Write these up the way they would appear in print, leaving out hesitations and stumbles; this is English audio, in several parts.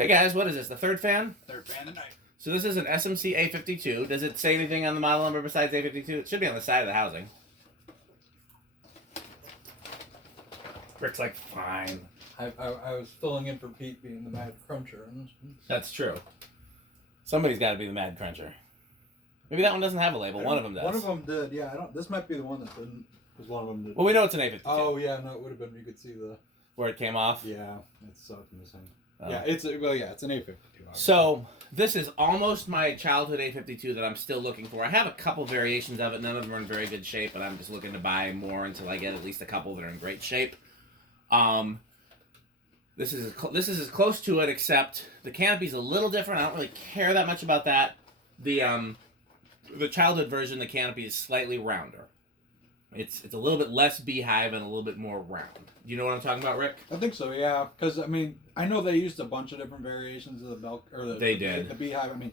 Hey guys, what is this? The third fan? Third fan of the night. So this is an SMC A52. Does it say anything on the model number besides A52? It should be on the side of the housing. Rick's like, fine. I was filling in for Pete being the mad cruncher. That's true. Somebody's got to be the mad cruncher. Maybe that one doesn't have a label. One of them does. One of them did. Yeah, I don't. This might be the one that didn't. Because one of them did. Well, we know it's an A52. Oh yeah, no, it would have been. You could see the where it came off. Yeah, it's so missing. Oh. Yeah, it's an A52. So this is almost my childhood A52 that I'm still looking for. I have a couple variations of it. None of them are in very good shape, but I'm just looking to buy more until I get at least a couple that are in great shape. This is as close to it, except the canopy's a little different. I don't really care that much about that. The childhood version, the canopy is slightly rounder. It's a little bit less beehive and a little bit more round. You know what I'm talking about, Rick? I think so. Yeah, because I mean, I know they used a bunch of different variations of the bell or the the beehive. I mean,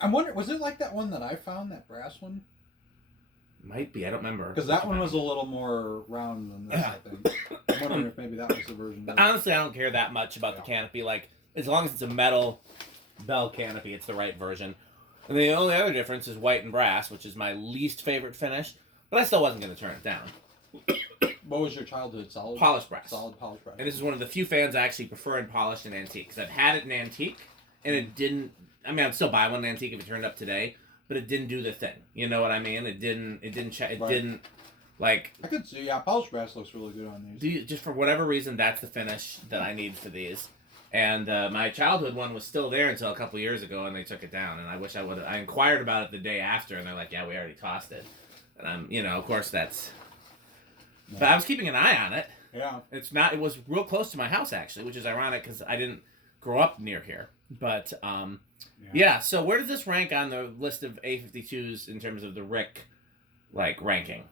I'm wondering, was it like that one that I found, that brass one? Might be. I don't remember. Because that one was a little more round than this, I think. I'm wondering if maybe that was the version. But honestly, I don't care that much about the canopy. Like, as long as it's a metal bell canopy, it's the right version. And the only other difference is white and brass, which is my least favorite finish. But I still wasn't going to turn it down. What was your childhood? Solid? Polished brass. Solid polished brass. And this is one of the few fans I actually prefer in polished and antique. Because I've had it in antique, and it didn't... I mean, I'd still buy one in antique if it turned up today. But it didn't do the thing. You know what I mean? It didn't like... I could see, yeah, polished brass looks really good on these. Just for whatever reason, that's the finish that I need for these. And my childhood one was still there until a couple years ago, and they took it down. And I wish I would have... I inquired about it the day after, and they're like, yeah, we already tossed it. And I'm, of course that's... Yeah. But I was keeping an eye on it. Yeah. It was real close to my house, actually, which is ironic because I didn't grow up near here. But, yeah, so where does this rank on the list of A52s in terms of the Rick, ranking?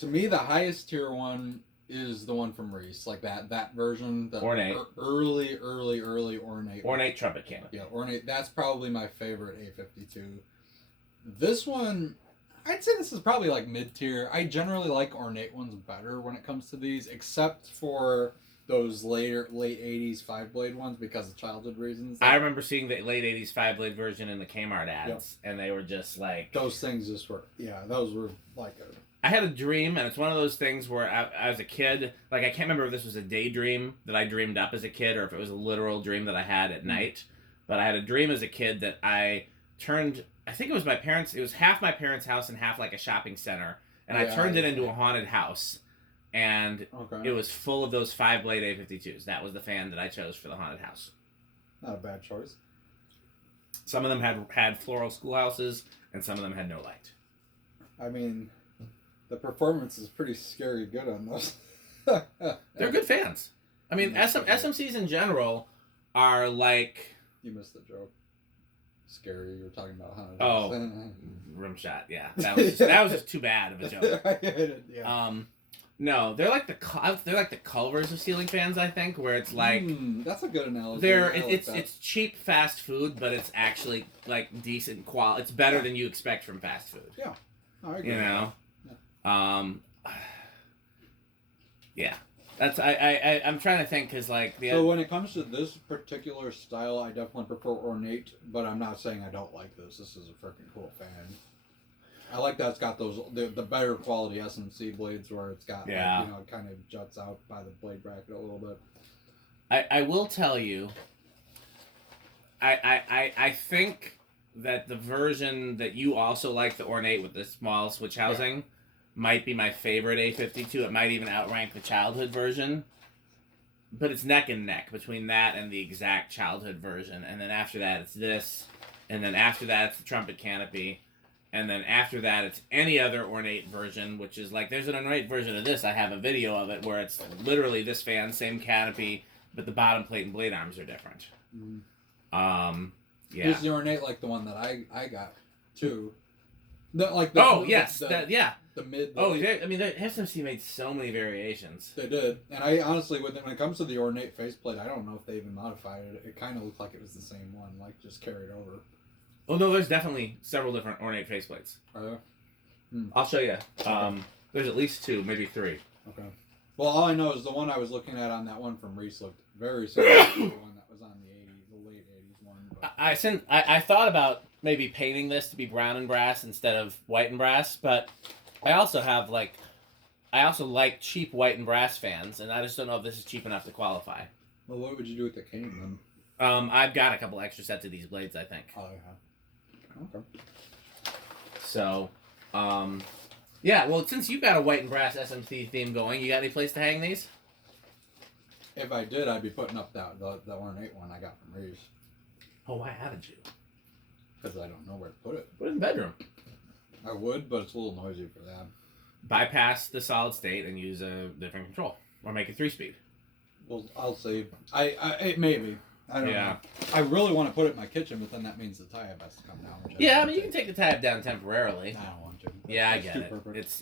To me, the highest tier one is the one from Reese, like that version. The ornate. Early ornate. Ornate trumpet canopy. Yeah, ornate. That's probably my favorite A52. This one, I'd say this is probably like mid-tier. I generally like ornate ones better when it comes to these, except for those late 80s 5-blade ones because of childhood reasons. I remember seeing the late 80s 5-blade version in the Kmart ads, and they were just like... Those things just were... Yeah, those were like a... I had a dream, and it's one of those things where I was a kid, I can't remember if this was a daydream that I dreamed up as a kid or if it was a literal dream that I had at night, but I had a dream as a kid that I turned... I think it was my parents... It was half my parents' house and half like a shopping center, and I turned it into a haunted house, and it was full of those 5-blade A52s. That was the fan that I chose for the haunted house. Not a bad choice. Some of them had floral schoolhouses, and some of them had no light. I mean, the performance is pretty scary good on those. They're good fans. I mean, SMCs in general are like... You missed the joke. Scary. You were talking about haunted house. Oh, rim shot. Yeah, that was just too bad of a joke. Yeah. No, they're like the Culvers of ceiling fans. I think where it's like that's a good analogy. It's cheap fast food, but it's actually like decent quality. It's better than you expect from fast food. Yeah, I agree. Yeah. That's I'm trying to think because So when it comes to this particular style, I definitely prefer ornate, but I'm not saying I don't like this. This is a freaking cool fan. I like that it's got the better quality SMC blades where it's got it kind of juts out by the blade bracket a little bit. I will tell you. I think that the version that you also like, the ornate with the small switch housing. Might be my favorite A52. It might even outrank the childhood version. But it's neck and neck between that and the exact childhood version. And then after that, it's this. And then after that, it's the trumpet canopy. And then after that, it's any other ornate version, which is like, there's an ornate version of this. I have a video of it where it's literally this fan, same canopy, but the bottom plate and blade arms are different. Yeah. Here's the ornate like the one that I got, too. The mid. SMC made so many variations. They did, and I honestly, when it comes to the ornate faceplate, I don't know if they even modified it. It kind of looked like it was the same one, like just carried over. Oh no, there's definitely several different ornate faceplates. I'll show you. There's at least 2, maybe 3. Okay. Well, all I know is the one I was looking at on that one from Reese looked very similar to the one that was on the late 80s one. But... I thought about maybe painting this to be brown and brass instead of white and brass, but I also like cheap white and brass fans, and I just don't know if this is cheap enough to qualify. Well, what would you do with the cane then? I've got a couple extra sets of these blades, I think. Oh, yeah. Okay. So, yeah, well, since you've got a white and brass SMC theme going, you got any place to hang these? If I did, I'd be putting up the ornate one I got from Reese. Oh, why haven't you? Because I don't know where to put it. Put it in the bedroom. I would, but it's a little noisy for that. Bypass the solid state and use a different control. Or make it 3-speed. Well, I'll see. Maybe. I don't know. I really want to put it in my kitchen, but then that means the tie-up has to come down. Yeah, I mean, you can take the tie-up down temporarily. I don't want to. Yeah, I get it.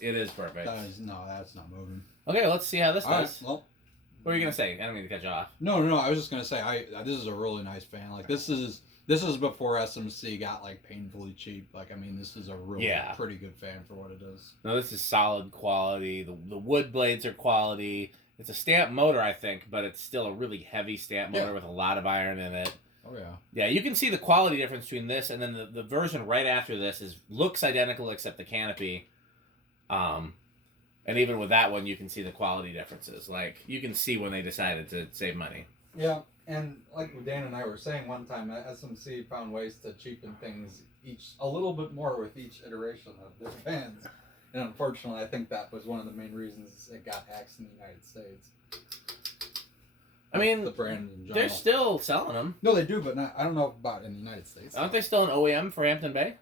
It is perfect. That's not moving. Okay, let's see how this does. Right, well, what were you gonna say? I don't mean to cut you off. No. I was just gonna say, this is a really nice fan. Like this is before SMC got like painfully cheap. Like I mean, this is a really pretty good fan for what it is. No, this is solid quality. The wood blades are quality. It's a stamp motor, I think, but it's still a really heavy stamp motor with a lot of iron in it. Oh yeah. Yeah, you can see the quality difference between this and then the version right after this looks identical except the canopy. And even with that one, you can see the quality differences. Like you can see when they decided to save money. Yeah, and like Dan and I were saying one time, SMC found ways to cheapen things a little bit more with each iteration of their fans. And unfortunately, I think that was one of the main reasons it got axed in the United States. I mean, the brand in general. They're still selling them. No, they do, but I don't know about in the United States. Aren't they still an OEM for Hampton Bay?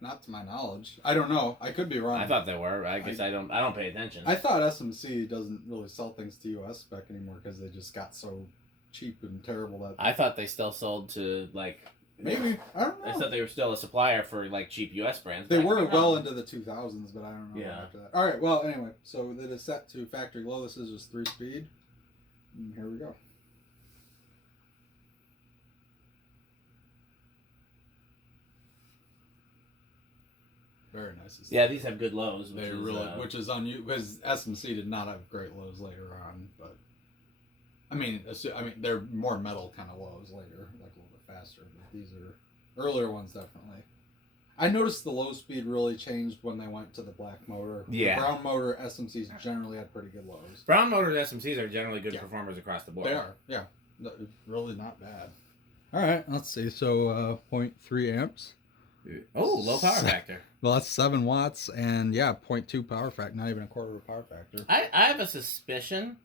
Not to my knowledge. I don't know. I could be wrong. I thought they were. I guess I don't pay attention. I thought SMC doesn't really sell things to US spec anymore because they just got so cheap and terrible that. I thought they still sold to like. Maybe. I don't know. I thought they were still a supplier for like cheap US brands. They were well into the 2000s, but I don't know Yeah. after that. All right. Well, anyway, so it is set to factory low. This is just 3-speed. And here we go. Very nice. Yeah, these have good lows. Which is unusual because SMC did not have great lows later on, but I mean they're more metal kind of lows later, like a little bit faster. But these are earlier ones definitely. I noticed the low speed really changed when they went to the black motor. Yeah. The brown motor SMCs generally had pretty good lows. Brown motor SMCs are generally good performers across the board. They are, yeah. Really not bad. All right, let's see. So 0.3 amps. Oh, low power factor. Well, that's 7 watts and 0.2 power factor, not even a quarter of a power factor. I have a suspicion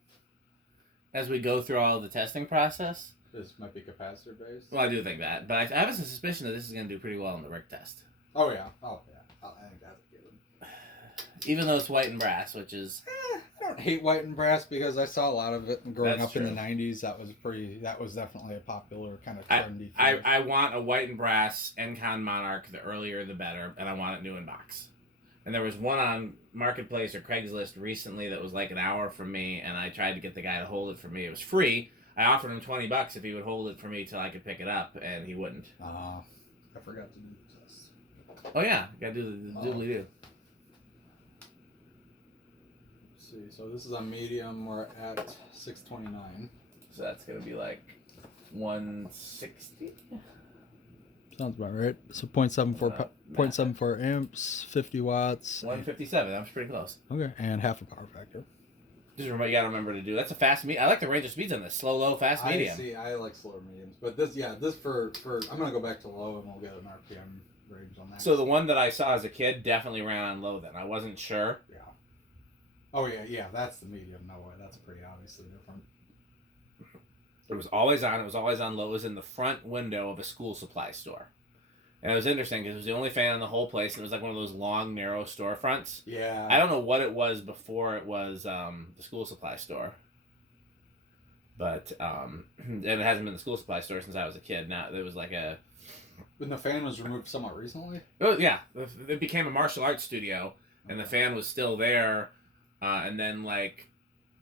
as we go through all the testing process. This might be capacitor based. Well, I do think that, but I have a suspicion that this is going to do pretty well in the Rick test. Oh yeah. I think that's a given. Even though it's white and brass, which is. I don't hate white and brass because I saw a lot of it growing That's up true. in the 90s. That was definitely a popular kind of trendy thing. I want a white and brass Encon Monarch. The earlier the better, and I want it new in box. And there was one on Marketplace or Craigslist recently that was like an hour from me, and I tried to get the guy to hold it for me. It was free. I offered him $20 if he would hold it for me till I could pick it up, and he wouldn't. I forgot to do the test. Oh yeah, gotta do the doobly do. See, so this is on medium. We're at 629. So that's gonna be like 160. Sounds about right. So 0.74 amps, 50 watts. 157. That was pretty close. Okay, and half a power factor. Just remember, you gotta remember to do. That's a fast medium. I like the range of speeds on this. Slow, low, fast, medium. I like slower mediums, but this for I'm gonna go back to low and we'll get an RPM range on that. So the one that I saw as a kid definitely ran on low. Then I wasn't sure. Yeah. Oh yeah, that's the medium. No way, that's pretty obviously different. It was always on. It was always on low. It was in the front window of a school supply store. And it was interesting because it was the only fan in the whole place, and it was like one of those long, narrow storefronts. Yeah. I don't know what it was before it was the school supply store. But, and it hasn't been the school supply store since I was a kid. Now, it was like a... When the fan was removed somewhat recently? Oh, yeah. It became a martial arts studio, and the fan was still there. And then, like,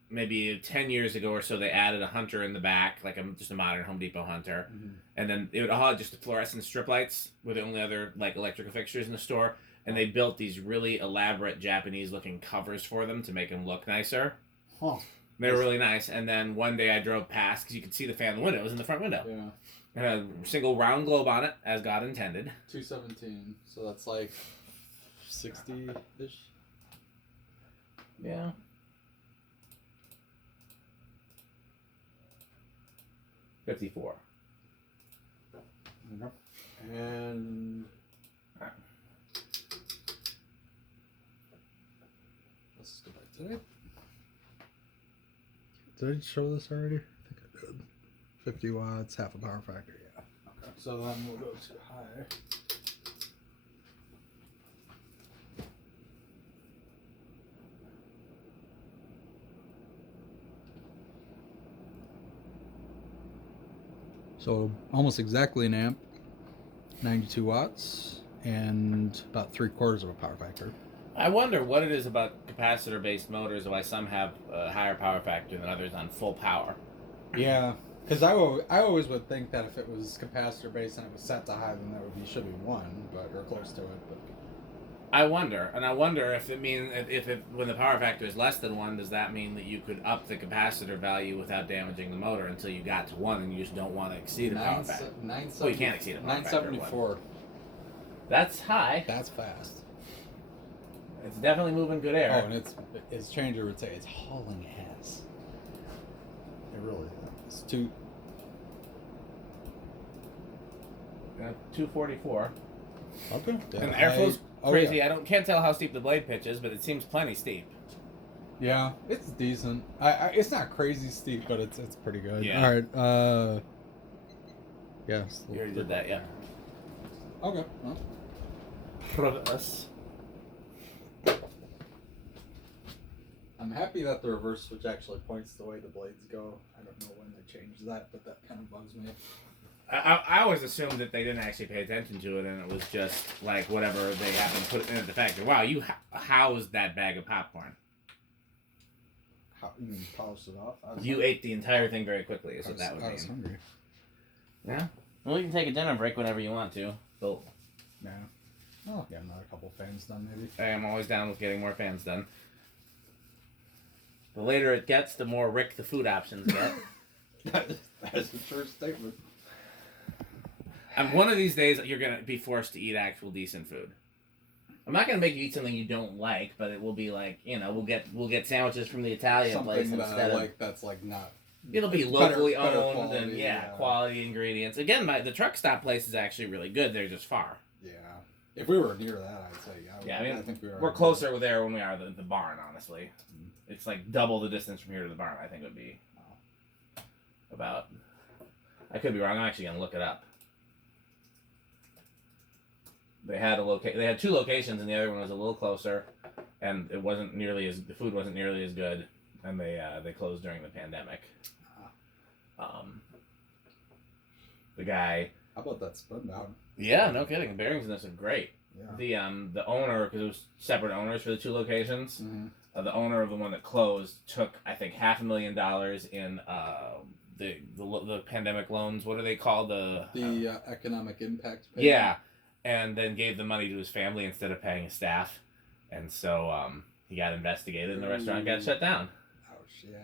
maybe 10 years ago or so, they added a Hunter in the back, like just a modern Home Depot Hunter. Mm-hmm. And then it would all have just the fluorescent strip lights were the only other like electrical fixtures in the store. And they built these really elaborate Japanese-looking covers for them to make them look nicer. Huh. They were really nice. And then one day I drove past because you could see the fan in the window. It was in the front window. Yeah. It had a single round globe on it, as God intended. 217. So that's like 60-ish. Yeah. $54. And let's go back to it. Did I show this already? I think I did. 50 watts, half a power factor. Yeah. Okay. So then we'll go to high. So almost exactly an amp, 92 watts, and about 3/4 of a power factor. I wonder what it is about capacitor-based motors, why some have a higher power factor than others on full power. Yeah, because I always would think that if it was capacitor based and it was set to high, then that should be 1, but or close to it. But I wonder if it means if when the power factor is less than 1, does that mean that you could up the capacitor value without damaging the motor until you got to 1, and you just don't want to exceed a power factor? Well, you can't exceed a power factor. 974. That's high. That's fast. It's definitely moving good air. Oh, and its changer would say it's hauling ass. It really is. It's 244. Okay. And the airflow's crazy. Yeah. Can't tell how steep the blade pitch is, but it seems plenty steep. Yeah, it's decent. It's not crazy steep, but it's pretty good. Yeah. All right. Yes. You already did that, yeah. Okay. Well. Progress. I'm happy that the reverse switch actually points the way the blades go. I don't know when they changed that, but that kind of bugs me. I always assumed that they didn't actually pay attention to it, and it was just like whatever they happened to put in at the factory. Wow, you housed that bag of popcorn. You mean polished it off? You ate the entire thing very quickly, is what that would mean. I was hungry. Yeah? Well, you can take a dinner break whenever you want to. But Yeah. I'll get another couple fans done, maybe. I'm always down with getting more fans done. The later it gets, the more Rick the food options get. That is a true statement. And one of these days, you're going to be forced to eat actual decent food. I'm not going to make you eat something you don't like, but it will be like, we'll get sandwiches from the Italian place instead of... that's like not... It'll be locally better owned quality, and, yeah, quality ingredients. Again, the truck stop place is actually really good. They're just far. Yeah. If we were near that, I'd say, I think we're closer there when we are the barn, honestly. Mm-hmm. It's like double the distance from here to the barn, I think it would be. About... I could be wrong. I'm actually going to look it up. They had they had 2 locations, and the other one was a little closer, and the food wasn't nearly as good, and they closed during the pandemic. The guy. How about that spun down? Yeah, no kidding. The bearings in this are great. Yeah. The owner, because it was separate owners for the 2 locations. Mm-hmm. The owner of the one that closed took, I think, $500,000 in the pandemic loans. What are they called? The economic impact payment. Yeah. And then gave the money to his family instead of paying his staff. And so he got investigated and the restaurant got shut down. Ouch, yeah,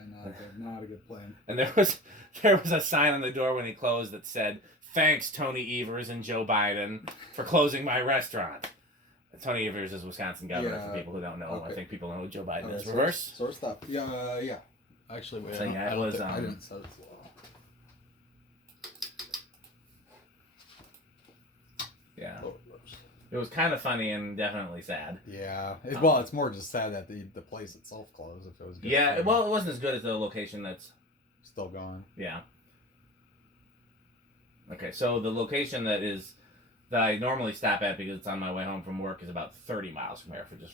not a good plan. And there was a sign on the door when he closed that said, "Thanks, Tony Evers and Joe Biden, for closing my restaurant." Tony Evers is Wisconsin governor, for people who don't know. Okay. I think people know who Joe Biden is. Reverse? Source stuff. Yeah. Actually, so yeah, it was... I didn't set it slow. Yeah. It was kind of funny and definitely sad. Yeah. It's more just sad that the place itself closed. If it was good. Yeah. Well, it wasn't as good as the location that's still going. Yeah. Okay, so the location that I normally stop at because it's on my way home from work is about 30 miles from here just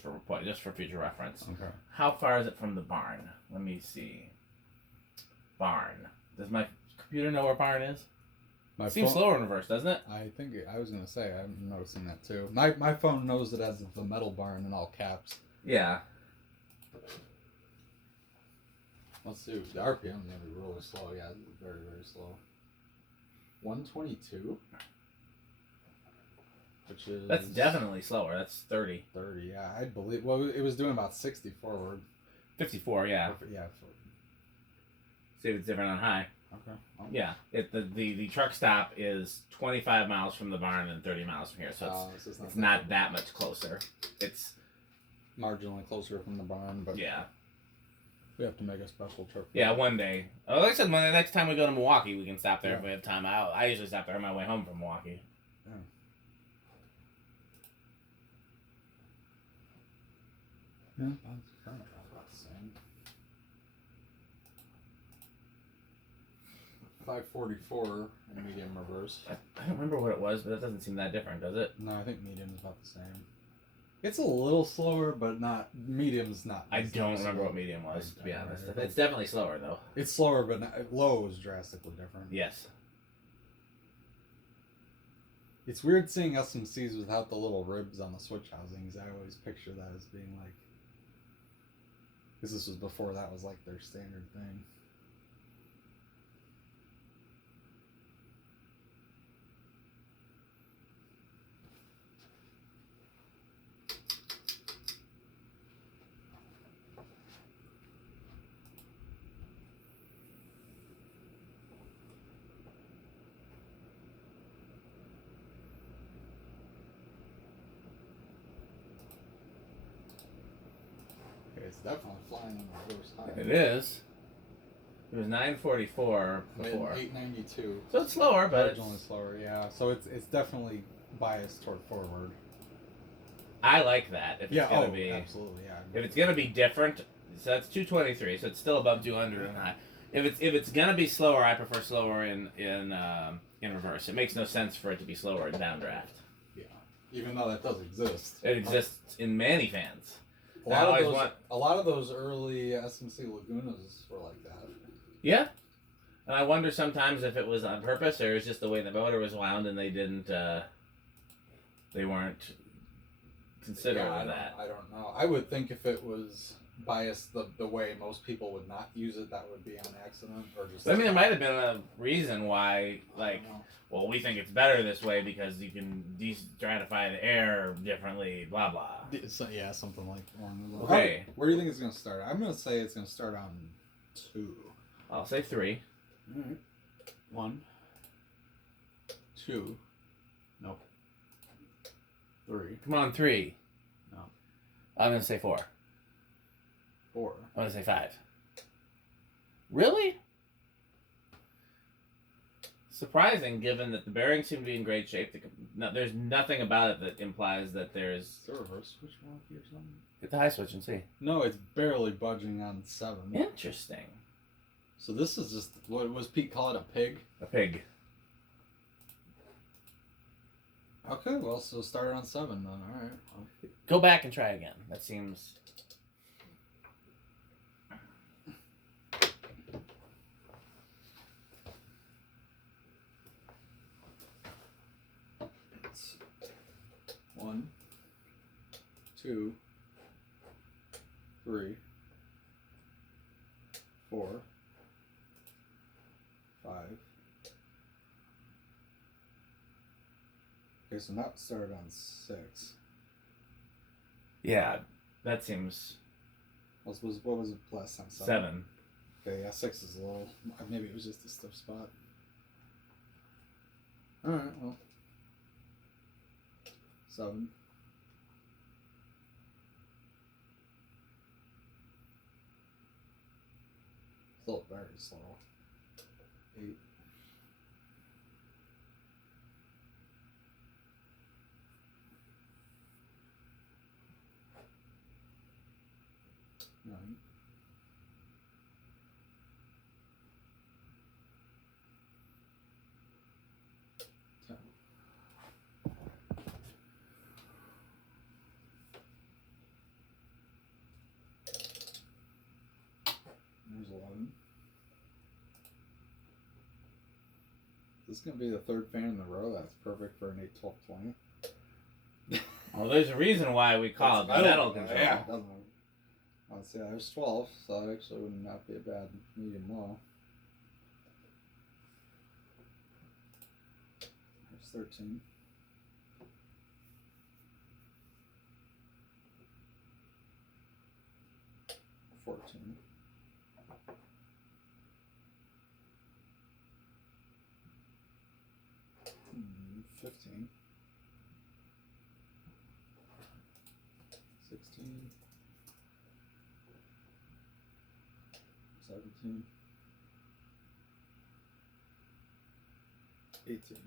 for future reference. Okay. How far is it from the barn? Let me see. Barn. Does my computer know where barn is? It seems slower in reverse, doesn't it? I think I was gonna say I'm noticing that too. My phone knows it as the metal barn in all caps. Yeah. Let's see. The RPM is gonna be really slow. Yeah, very very slow. 122. Which is... That's definitely slower. That's 30. 30, yeah. I believe... Well, it was doing about 60 forward. 54, yeah. Yeah. See if it's different on high. Okay. Oh. Yeah, the truck stop is 25 miles from the barn and 30 miles from here, so it's not that much closer. It's marginally closer from the barn, but yeah, we have to make a special trip. Yeah, one day. Oh, like I said, when the next time we go to Milwaukee, we can stop there if we have time. I usually stop there on my way home from Milwaukee. Yeah, about the same. 544 in medium reverse. I don't remember what it was, but that doesn't seem that different, does it? No, I think medium is about the same. It's a little slower, but not medium's not. I don't remember what medium was, to be honest. It's definitely slower, though. It's slower, but low is drastically different. Yes. It's weird seeing SMCs without the little ribs on the switch housings. I always picture that as being like, because this was before that was like their standard thing. It's definitely flying in the reverse high. It is. It was 944 before. 892. So it's slower, but Originally slower, yeah. So it's definitely biased toward forward. I like that. If it's gonna be absolutely, yeah. If it's gonna be different, so that's 223, so it's still above 200 and high. If it's gonna be slower, I prefer slower in reverse. It makes no sense for it to be slower in downdraft. Yeah, even though that does exist. It exists in many fans. A lot of those early SMC Lagunas were like that. Yeah, and I wonder sometimes if it was on purpose or it was just the way the motor was wound and they didn't, they weren't considering that. I don't know. I would think if it was biased the way most people would not use it, that would be on accident or just. I mean, there might have been a reason why, like, well, we think it's better this way because you can destratify the air differently, blah blah. So, yeah, something like that. Okay. Where do you think it's going to start? I'm going to say it's going to start on 2. I'll say 3. All right. 1, 2. Nope. 3. Come on, 3. No. I'm gonna say 4. 4. I'm gonna say 5. Really? Surprising, given that the bearings seem to be in great shape. There's nothing about it that implies that there's. Is there a reverse switch or something? Hit the high switch and see. No, it's barely budging on 7. Interesting. So this is just, what was Pete call it, a pig? A pig. Okay, well, so start on 7 then. All right. Go back and try again. That seems. It's 1, 2, 3, 4, 5. Okay, so that started on 6. Yeah, that seems. What was it last time? 7. Okay, yeah, 6 is a little. Maybe it was just a stiff spot. All right, well, 7. Still very slow. 8. 9. 10. There's 11. This is going to be the 3rd fan in a row. That's perfect for an 8, 12, 20. Well, there's a reason why we call it metal control. Yeah, it doesn't. Let's see, there's 12, so that actually would not be a bad medium low. There's 13. 14. 15. 16. 17. 18.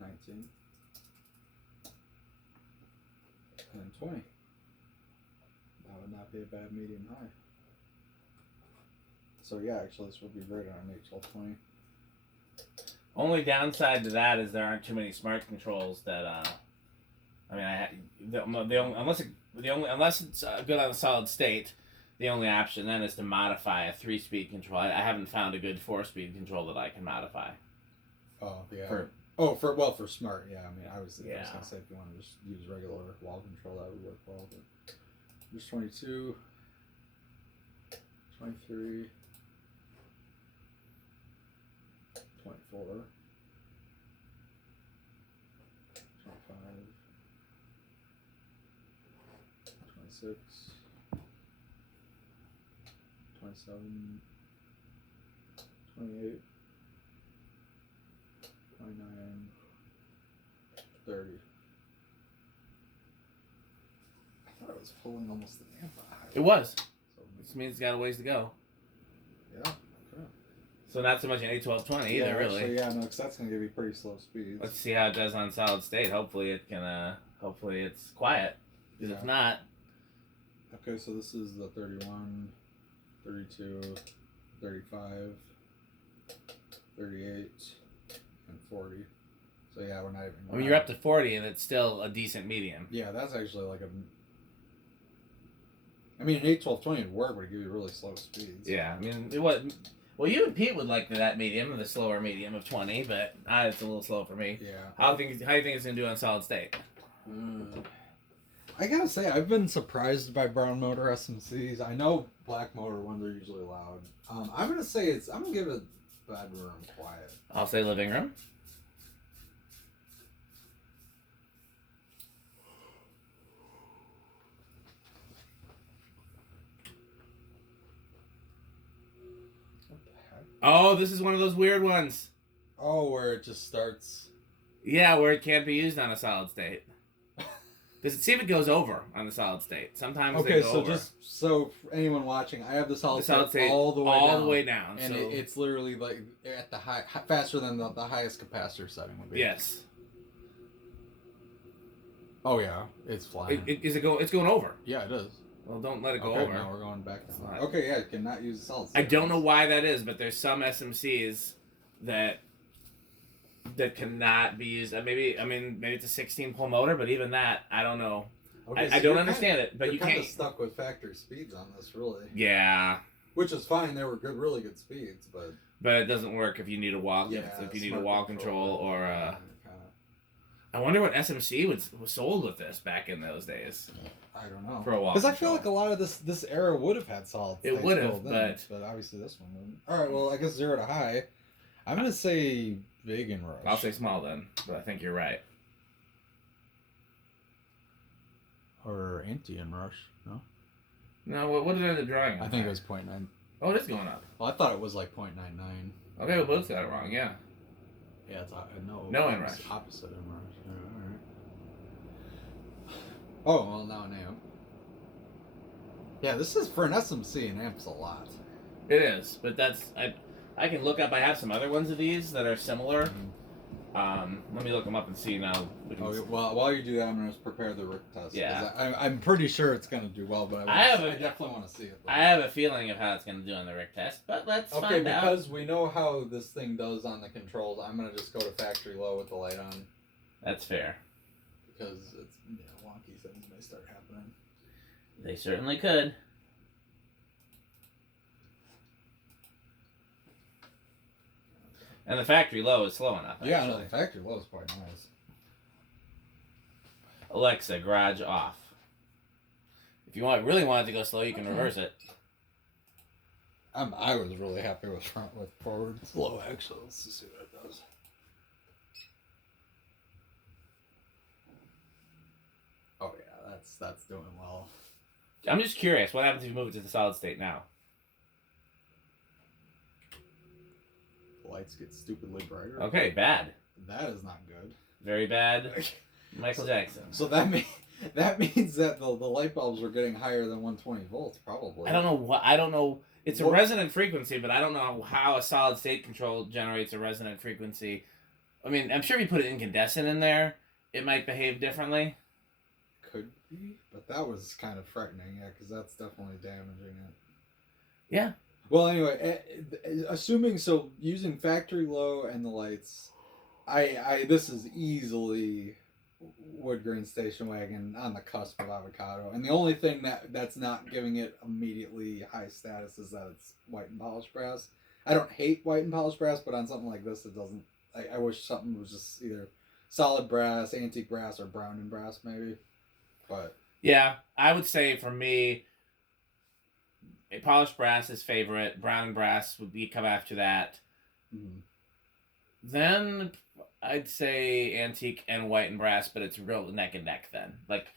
19. And 20. That would not be a bad medium high. So yeah, actually this would be great on an H1220. Only downside to that is there aren't too many smart controls that. I mean, unless it's good on a solid state, the only option then is to modify a 3-speed control. I haven't found a good 4-speed control that I can modify. Oh yeah. For smart, yeah. I mean, I was gonna say if you want to just use regular wall control, that would work well. But just 22, 23, 24, 25, 26, 27, 28, 29, 30. I thought it was pulling almost an amp high. It was. So, This means it's got a ways to go. yeah. Okay. So not so much an A1220 either, really. Actually, yeah, no, because that's going to give you pretty slow speeds. Let's see how it does on solid state. Hopefully it can. Hopefully it's quiet. Because if not, Okay, so this is the 31, 32, 35, 38, and 40. So yeah, we're not even. I mean, you're up to 40 and it's still a decent medium. Yeah, that's actually like a. I mean, an 81220 would work, but it give you really slow speeds. Yeah, I mean, it was. Well, you and Pete would like that medium, the slower medium of 20, but it's a little slow for me. Yeah. How do you think it's gonna do on solid state? I gotta say, I've been surprised by brown motor SMCs. I know black motor ones are usually loud. I'm gonna say I'm gonna give it bedroom quiet. I'll say living room. What the heck? Oh, this is one of those weird ones. Oh, where it just starts. Yeah, where it can't be used on a solid state. See if it goes over on the solid state. Sometimes they go over. So for anyone watching, I have the solid state state all the way down, and so it's literally like at the high, faster than the highest capacitor setting would be. Yes. Oh yeah, it's flying. It's going over. Yeah, it is. Well, don't let it go Okay, over. now we're going back down. Okay, yeah, you cannot use the solid state. I don't know why that is, but there's some SMCs that cannot be used. Maybe it's a 16-pole motor, but even that, I don't know. Okay, I don't understand it, but you can't. You're kind of stuck with factory speeds on this, really. Yeah. Which is fine. They were really good speeds, but. But it doesn't work if you need a wall. Yeah, if you need a wall control or. Kinda. I wonder what SMC was sold with this back in those days. I don't know. For a wall. Because I feel like a lot of this era would have had solid. It would have, but obviously this one wouldn't. All right, well I guess 0 to high. I'm gonna say big and rush. I'll say small then, but I think you're right. Or anti and rush, no? No, what did it end up drawing? I think it was 0.9. Oh, it is going up. Well, I thought it was like 0.99. Okay, we both got it wrong, yeah. Yeah, it's no in rush. Opposite in rush. All right. Oh, well, now an amp. Yeah, this is for an SMC, an amp's a lot. It is, but I can look up. I have some other ones of these that are similar. Mm-hmm. Let me look them up and see now. Well, while you do that, I'm going to prepare the Rick test. Yeah. I'm pretty sure it's going to do well, but I definitely want to see it. I have a feeling of how it's going to do on the Rick test, but let's find out. Okay, because we know how this thing does on the controls, I'm going to just go to factory low with the light on. That's fair. Because wonky things may start happening. They certainly could. And the factory low is slow enough. Yeah, no, the factory low is quite nice. Alexa, garage off. If you really want it to go slow, you can reverse it. I was really happy with forward slow. Actually, let's just see what it does. Oh yeah, that's doing well. I'm just curious, what happens if you move it to the solid state now? The lights get stupidly brighter. Okay, bad. That is not good. Very bad. Michael Jackson. So that means that the light bulbs are getting higher than 120 volts, probably. I don't know. It's a resonant frequency, but I don't know how a solid state control generates a resonant frequency. I mean, I'm sure if you put an incandescent in there, it might behave differently. Could be, but that was kind of frightening, yeah, because that's definitely damaging it. Yeah. Well, anyway, assuming so, using factory low and the lights, this is easily wood grain station wagon on the cusp of avocado, and the only thing that's not giving it immediately high status is that it's white and polished brass. I don't hate white and polished brass, but on something like this, it doesn't. I wish something was just either solid brass, antique brass, or brown and brass maybe. But yeah, I would say for me, a polished brass is favorite. Brown and brass would come after that. Mm-hmm. Then I'd say antique and white and brass, but it's real neck and neck then. Like,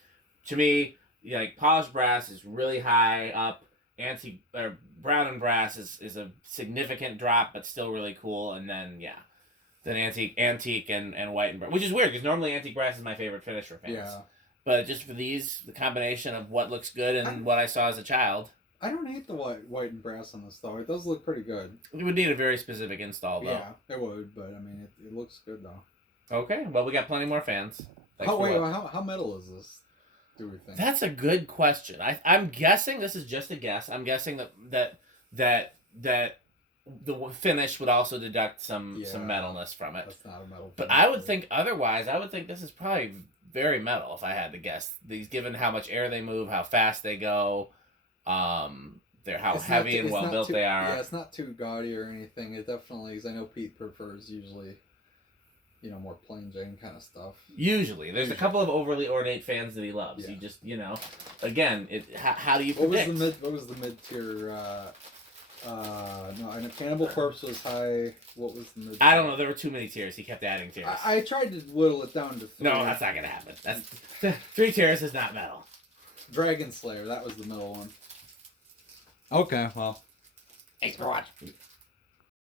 to me, like polished brass is really high up. Antique or brown and brass is a significant drop, but still really cool. And then then antique and white and brass, which is weird because normally antique brass is my favorite finish for fans. Yeah. But just for these, the combination of what looks good and what I saw as a child. I don't hate the white and brass on this though. It does look pretty good. It would need a very specific install though. Yeah, it would, but I mean, it looks good though. Okay, well we got plenty more fans. How metal is this? Do we think? That's a good question. I'm guessing this is just a guess. I'm guessing that the finish would also deduct some metalness from it. That's not a metal. But I would think otherwise. I would think this is probably very metal if I had to guess. These, given how much air they move, how fast they go, how heavy and well built they are. Yeah, it's not too gaudy or anything. It definitely, because I know Pete prefers usually, more plain Jane kind of stuff. There's a couple of overly ornate fans that he loves. Yeah. He just, again, how do you predict? What was the mid tier? No, and Cannibal Corpse was high. What was the mid? I don't know. There were too many tiers. He kept adding tiers. I tried to whittle it down to 3. No, that's not gonna happen. That's 3 tiers is not metal. Dragon Slayer, that was the middle one. Okay, well. Thanks for watching.